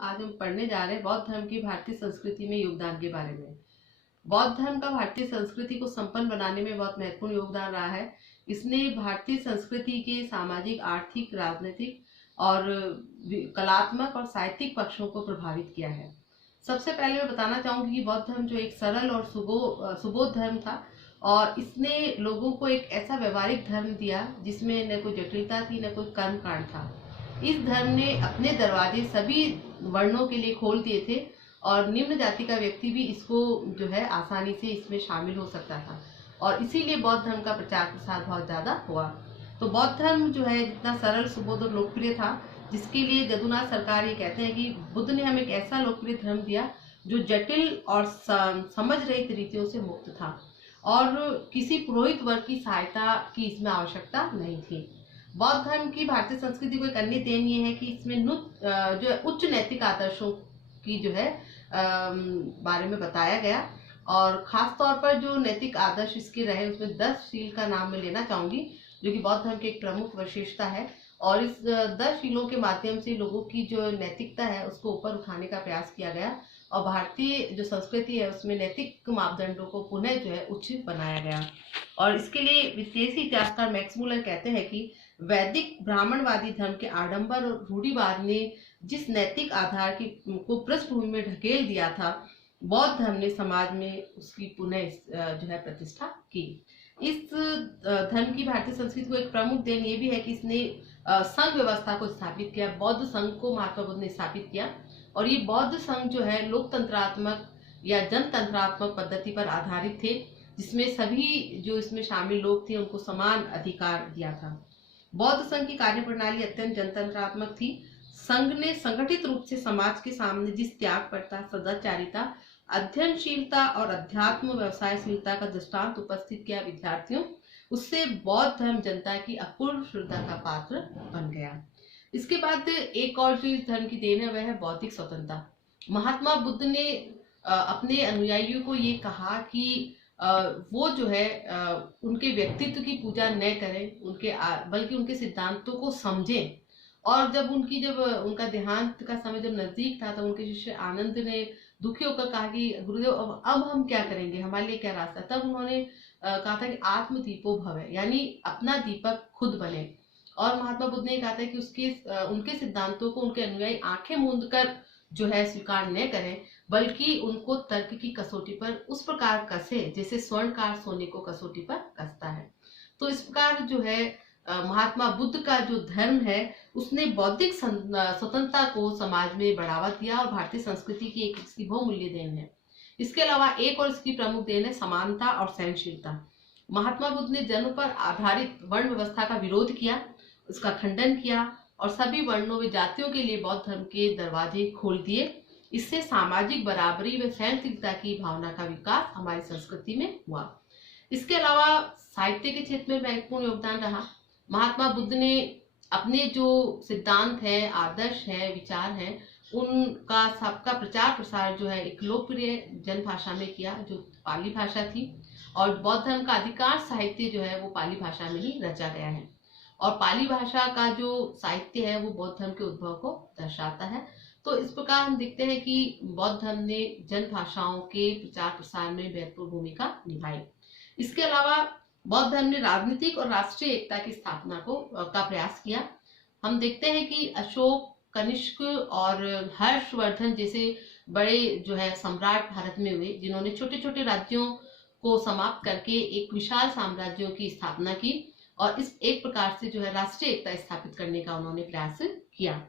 आज हम पढ़ने जा रहे हैं बौद्ध धर्म की भारतीय संस्कृति में योगदान के बारे में। बौद्ध धर्म का भारतीय संस्कृति को संपन्न बनाने में बहुत महत्वपूर्ण योगदान रहा है। इसने भारतीय संस्कृति के सामाजिक, आर्थिक, राजनीतिक और कलात्मक और साहित्यिक पक्षों को प्रभावित किया है। सबसे पहले मैं बताना चाहूंगी कि बौद्ध धर्म जो एक सरल और सुबोध धर्म था और इसने लोगों को एक ऐसा व्यवहारिक धर्म दिया जिसमें न कोई जटिलता थी न कोई कर्मकांड था। इस धर्म ने अपने दरवाजे सभी वर्णों के लिए खोल दिए थे और निम्न जाति का व्यक्ति भी इसको जो है आसानी से इसमें शामिल हो सकता था और इसीलिए बौद्ध धर्म का प्रचार प्रसार बहुत ज्यादा हुआ। तो बौद्ध धर्म जो है जितना सरल, सुबोध और लोकप्रिय था, जिसके लिए जदुनाथ सरकार ये कहते हैं कि बुद्ध ने हमें एक ऐसा लोकप्रिय धर्म दिया जो जटिल और समझ रहित रीतियों से मुक्त था और किसी पुरोहित वर्ग की सहायता की इसमें आवश्यकता नहीं थी। बौद्ध धर्म की भारतीय संस्कृति को एक अन्य देन ये है कि इसमें जो है उच्च नैतिक आदर्शों की जो है बारे में बताया गया और खास तौर पर जो नैतिक आदर्श इसके रहे उसमें 10 शील का नाम मैं लेना चाहूंगी, जो कि बौद्ध धर्म की एक प्रमुख विशेषता है और इस 10 शीलों के माध्यम से लोगों की जो नैतिकता है उसको ऊपर उठाने का प्रयास किया गया और भारतीय जो संस्कृति है उसमें नैतिक मापदंडों को पुनः जो है उच्च बनाया गया। और इसके लिए विदेशी इतिहासकार मैक्स मुलर कहते हैं कि वैदिक ब्राह्मणवादी धर्म के आडंबर और रूढ़िवाद ने जिस नैतिक आधार की को पृष्ठभूमि में ढकेल दिया था, बौद्ध धर्म ने समाज में उसकी पुनः जो है प्रतिष्ठा की। इस धर्म की भारतीय संस्कृति को एक प्रमुख देन ये भी है कि इसने संघ व्यवस्था को स्थापित किया। बौद्ध संघ को महात्मा बुद्ध ने स्थापित किया और ये बौद्ध संघ जो है लोकतंत्रात्मक या जनतंत्रात्मक पद्धति पर आधारित थे, जिसमें सभी जो इसमें शामिल लोग थे उनको समान अधिकार दिया था। बौद्ध संघ की कार्यप्रणाली अत्यंत जनतंत्रात्मक थी। संघ ने संगठित रूप से समाज के सामने जिस त्यागपरता, सदाचारिता, अध्ययनशीलता और अध्यात्म व्यवसायशीलता का दृष्टांत उपस्थित किया विद्यार्थियों, उससे बौद्ध धर्म जनता की अपूर्व श्रद्धा का पात्र बन गया। इसके बाद एक और जो इस धर्म की देन है वह है बौद्धिक स्वतंत्रता। महात्मा बुद्ध ने अपने अनुयायियों को ये कहा कि वो जो है उनके व्यक्तित्व की पूजा न करें, बल्कि उनके सिद्धांतों को समझें। और जब उनका देहांत का समय जब नजदीक था तो उनके शिष्य आनंद ने दुखी होकर कहा कि गुरुदेव अब हम क्या करेंगे, हमारे लिए क्या रास्ता। तब उन्होंने कहा था कि आत्म दीपो भव, यानी अपना दीपक खुद बने। और महात्मा बुद्ध ने कहा था कि उनके सिद्धांतों को उनके अनुयायी आंखें मूंद कर जो है स्वीकार न करें, बल्कि उनको तर्क की कसौटी पर उस प्रकार कसे जैसे स्वर्णकार सोने को कसौटी पर कसता है। तो इस प्रकार जो है महात्मा बुद्ध का जो धर्म है उसने बौद्धिक स्वतंत्रता को समाज में बढ़ावा दिया और भारतीय संस्कृति की एक इसकी बहुमूल्य देन है। इसके अलावा एक और इसकी प्रमुख देन है समानता और सहनशीलता। महात्मा बुद्ध ने जन्म पर आधारित वर्ण व्यवस्था का विरोध किया, उसका खंडन किया और सभी वर्णों व जातियों के लिए बौद्ध धर्म के दरवाजे खोल दिए। इससे सामाजिक बराबरी व सहनशीलता की भावना का विकास हमारी संस्कृति में हुआ। इसके अलावा साहित्य के क्षेत्र में महत्वपूर्ण योगदान रहा। महात्मा बुद्ध ने अपने जो सिद्धांत है, आदर्श है, विचार है, उनका सबका प्रचार प्रसार जो है एक लोकप्रिय जनभाषा में किया जो पाली भाषा थी और बौद्ध धर्म का अधिकांश साहित्य जो है वो पाली भाषा में ही रचा गया है और पाली भाषा का जो साहित्य है वो बौद्ध धर्म के उद्भव को दर्शाता है। तो इस प्रकार हम देखते हैं कि बौद्ध धर्म ने जन भाषाओं के प्रचार प्रसार में महत्वपूर्ण भूमिका निभाई। इसके अलावा बौद्ध धर्म ने राजनीतिक और राष्ट्रीय एकता की स्थापना का प्रयास किया। हम देखते हैं कि अशोक, कनिष्क और हर्षवर्धन जैसे बड़े जो है सम्राट भारत में हुए, जिन्होंने छोटे छोटे राज्यों को समाप्त करके एक विशाल साम्राज्यों की स्थापना की और इस एक प्रकार से जो है राष्ट्रीय एकता स्थापित करने का उन्होंने प्रयास किया।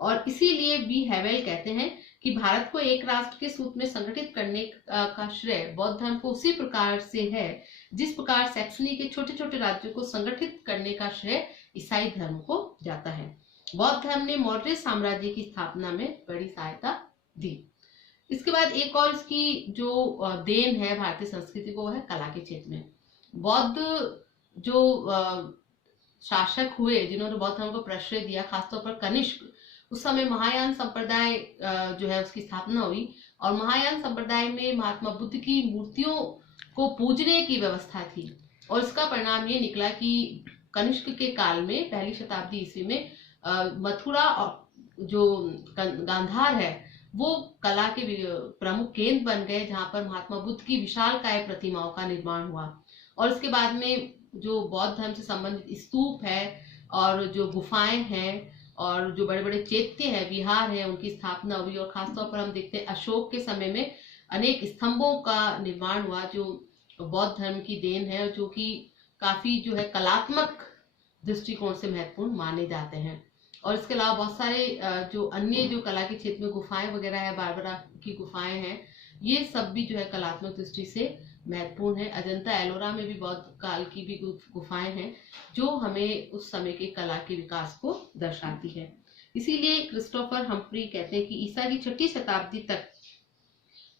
और इसीलिए बी हैवेल कहते हैं कि भारत को एक राष्ट्र के सूत्र में संगठित करने का श्रेय बौद्ध धर्म को उसी प्रकार से है जिस प्रकार सैक्सनी के छोटे छोटे राज्यों को संगठित करने का श्रेय ईसाई धर्म को जाता है। बौद्ध धर्म ने मौर्य साम्राज्य की स्थापना में बड़ी सहायता दी। इसके बाद एक और इसकी जो देन है भारतीय संस्कृति को, वो है कला के क्षेत्र में। बौद्ध जो शासक हुए जिन्होंने बौद्ध धर्म को प्रश्रय दिया, खासतौर पर कनिष्क, उस समय महायान संप्रदाय जो है उसकी स्थापना हुई और महायान संप्रदाय में महात्मा बुद्ध की मूर्तियों को पूजने की व्यवस्था थी और इसका परिणाम ये निकला कि कनिष्क के काल में 1ली शताब्दी ईस्वी में मथुरा और जो गांधार है वो कला के प्रमुख केंद्र बन गए, जहां पर महात्मा बुद्ध की विशालकाय प्रतिमाओं का निर्माण हुआ। और इसके बाद में जो बौद्ध धर्म से संबंधित स्तूप है और जो गुफाएं हैं और जो बड़े बड़े चैत्य है, विहार है, उनकी स्थापना हुई। और खासतौर पर हम देखते हैं अशोक के समय में अनेक स्तंभों का निर्माण हुआ जो बौद्ध धर्म की देन है, जो कि काफी जो है कलात्मक दृष्टिकोण से महत्वपूर्ण माने जाते हैं। और इसके अलावा बहुत सारे जो अन्य जो कला के क्षेत्र में गुफाएं वगैरह है, बारबरा की गुफाएं हैं, ये सब भी जो है कलात्मक दृष्टि से महत्वपूर्ण है। अजंता एलोरा में भी बौद्ध काल की भी गुफाएं हैं जो हमें उस समय के कला के विकास को दर्शाती है। इसीलिए क्रिस्टोफर हम्फ्री कहते हैं कि ईसा की 6वीं शताब्दी तक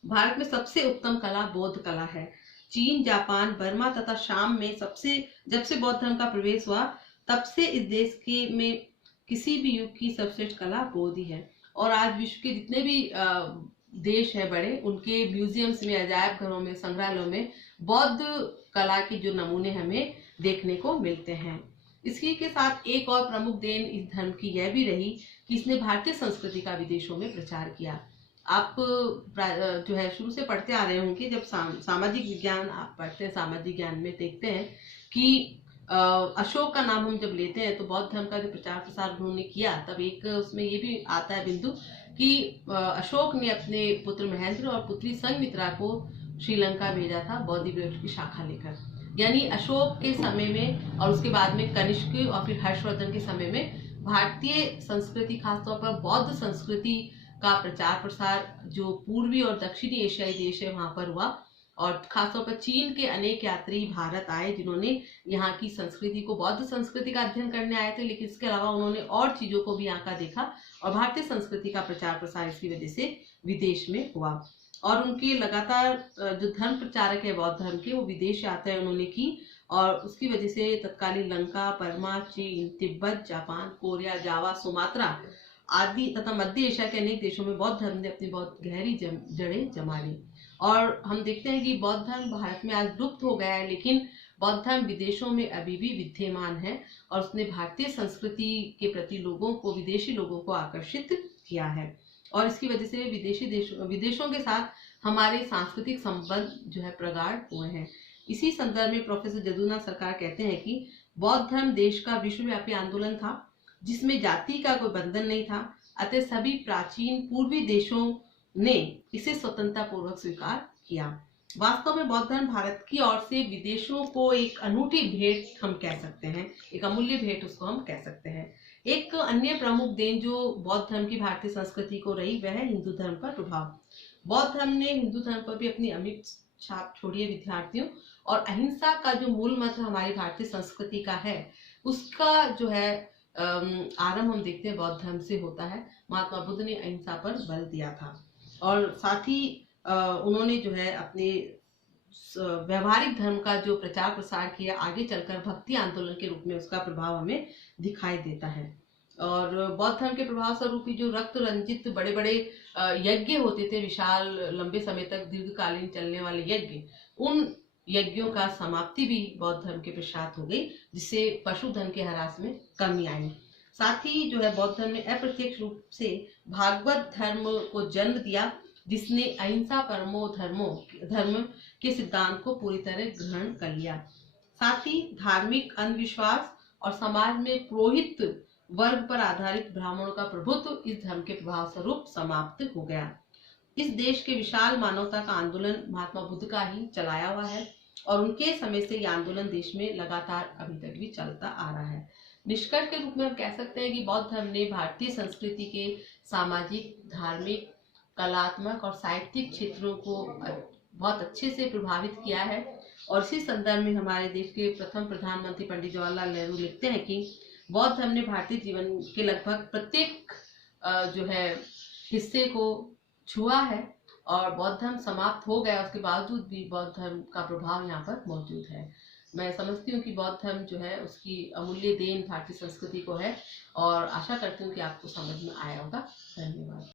भारत में सबसे उत्तम कला बौद्ध कला है। चीन, जापान, बर्मा तथा शाम में जब से बौद्ध धर्म का प्रवेश हुआ तब से इस देश के में किसी भी युग की सर्वश्रेष्ठ कला बौद्ध ही है। और आज विश्व के जितने भी देश है बड़े, उनके म्यूजियम्स में, अजायब घरों में, संग्रहालयों में बौद्ध कला के जो नमूने हमें देखने को मिलते हैं। इसी के साथ एक और प्रमुख देन इस धर्म की यह भी रही कि इसने भारतीय संस्कृति का विदेशों में प्रचार किया। आप जो है शुरू से पढ़ते आ रहे होंगे, जब सामाजिक विज्ञान आप पढ़ते हैं, सामाजिक ज्ञान में देखते हैं कि अशोक का नाम हम जब लेते हैं तो बौद्ध धर्म का जो प्रचार प्रसार उन्होंने किया, तब एक उसमें ये भी आता है बिंदु कि अशोक ने अपने पुत्र महेंद्र और पुत्री संघमित्रा को श्रीलंका भेजा था बौद्ध विहार की शाखा लेकर। यानी अशोक के समय में और उसके बाद में कनिष्क और फिर हर्षवर्धन के समय में भारतीय संस्कृति, खासतौर पर बौद्ध संस्कृति का प्रचार प्रसार जो पूर्वी और दक्षिणी एशियाई देश है वहां पर हुआ। और खासतौर पर चीन के अनेक यात्री भारत आए जिन्होंने यहाँ की संस्कृति को, बौद्ध संस्कृति का अध्ययन करने आए थे, लेकिन इसके अलावा उन्होंने और चीजों को भी यहाँ का देखा और भारतीय संस्कृति का प्रचार प्रसार इसकी वजह से विदेश में हुआ। और उनके लगातार जो धर्म प्रचारक है बौद्ध धर्म के, वो विदेश यात्राएं उन्होंने की और उसकी वजह से तत्कालीन लंका, बर्मा, चीन, तिब्बत, जापान, कोरिया, जावा, सुमात्रा आदि तथा मध्य एशिया के अनेक देशों में बौद्ध धर्म ने अपनी बहुत गहरी जड़ें जमा ली। और हम देखते हैं कि बौद्ध धर्म भारत में आज लुप्त हो गया है, लेकिन बौद्ध धर्म विदेशों में अभी भी विद्यमान है और उसने भारतीय संस्कृति के प्रति लोगों को, विदेशी लोगों को आकर्षित किया है। और इसकी वजह से विदेशों के साथ हमारे सांस्कृतिक संबंध जो है प्रगाढ़ हुए हैं। इसी संदर्भ में प्रोफेसर जदुनाथ सरकार कहते हैं कि बौद्ध धर्म देश का विश्वव्यापी आंदोलन था जिसमें जाति का कोई बंधन नहीं था, अतः सभी प्राचीन पूर्वी देशों ने इसे स्वतंत्रता पूर्वक स्वीकार किया। वास्तव में बौद्ध धर्म भारत की ओर से विदेशों को एक अनूठी भेंट हम कह सकते हैं, एक अमूल्य भेंट उसको हम कह सकते हैं। एक अन्य प्रमुख देन जो बौद्ध धर्म की भारतीय संस्कृति को रही वह है हिंदू धर्म का प्रभाव। बौद्ध धर्म ने हिंदू धर्म पर भी अपनी अमिट छाप छोड़ी है विद्यार्थियों। और अहिंसा का जो मूल मंत्र हमारी भारतीय संस्कृति का है, उसका जो है आरंभ हम देखते हैं बौद्ध धर्म से होता है। महात्मा बुद्ध ने अहिंसा पर बल दिया था और साथ ही उन्होंने जो है अपने व्यवहारिक धर्म का जो प्रचार प्रसार किया, आगे चलकर भक्ति आंदोलन के रूप में उसका प्रभाव हमें दिखाई देता है। और बौद्ध धर्म के प्रभाव स्वरूप ही जो रक्त रंजित बड़े बड़े यज्ञ होते थे, विशाल लंबे समय तक दीर्घकालीन चलने वाले यज्ञ, उन यज्ञों का समाप्ति भी बौद्ध धर्म के पश्चात हो गई, जिससे पशुधन के ह्रास में कमी आई। साथ ही जो है बौद्ध धर्म ने अप्रत्यक्ष रूप से भागवत धर्म को जन्म दिया, जिसने अहिंसा परमो धर्म के सिद्धांत को पूरी तरह ग्रहण कर लिया। साथ ही धार्मिक अंधविश्वास और समाज में पुरोहित वर्ग पर आधारित ब्राह्मणों का प्रभुत्व इस धर्म के प्रभाव स्वरूप समाप्त हो गया। इस देश के विशाल मानवता का आंदोलन महात्मा बुद्ध का ही चलाया हुआ है और उनके समय से यह आंदोलन देश में लगातार अभी तक भी चलता आ रहा है। निष्कर्ष के रूप में हम कह सकते हैं कि बौद्ध धर्म ने भारतीय संस्कृति के सामाजिक, धार्मिक, कलात्मक और साहित्यिक क्षेत्रों को बहुत अच्छे से प्रभावित किया है। और इसी संदर्भ में हमारे देश के प्रथम प्रधानमंत्री पंडित जवाहरलाल नेहरू लिखते हैं कि बौद्ध धर्म ने भारतीय जीवन के लगभग प्रत्येक जो है हिस्से को छुआ है और बौद्ध धर्म समाप्त हो गया, उसके बावजूद भी बौद्ध धर्म का प्रभाव यहाँ पर मौजूद है। मैं समझती हूँ कि बौद्ध धर्म जो है उसकी अमूल्य देन भारतीय संस्कृति को है और आशा करती हूँ कि आपको समझ में आया होगा। धन्यवाद।